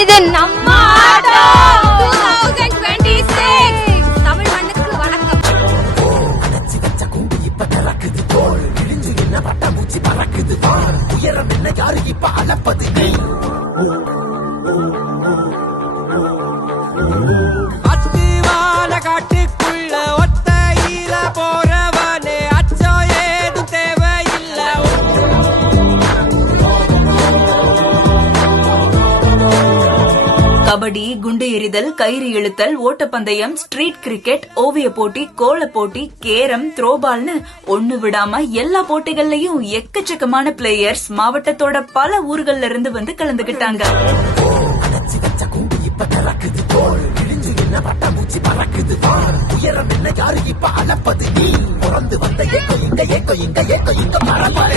இது நம்ம ஆட்டம் 2026 தமிழ் மண்ணுக்கு வணக்கம். உயரம் என்ன யாரு இப்ப அளப்பது அத்துவான காட்டுக்குள்ள ஒத்தையில போறவனே அச்சம் ஏதும் தேவையில்லை. கபடி, குண்டு எறிதல், கயிறு இழுத்தல், ஓட்டப்பந்தயம், ஸ்ட்ரீட் கிரிக்கெட், ஓவிய போட்டி, கோல போட்டி, கேரம், த்ரோபால்னு ஒண்ணு விடாம எல்லா போட்டிகள்லயும் எக்கச்சக்கமான பிளேயர்ஸ் மாவட்டத்தோட பல ஊர்கள்ல இருந்து வந்து கலந்துகிட்டாங்க. உயரம் என்ன யாரு இப்ப அளப்பது நீ பிறந்து வந்த ஏக்கோ இங்க ஏக்கோ இங்க ஏக்கோ இங்க மரமர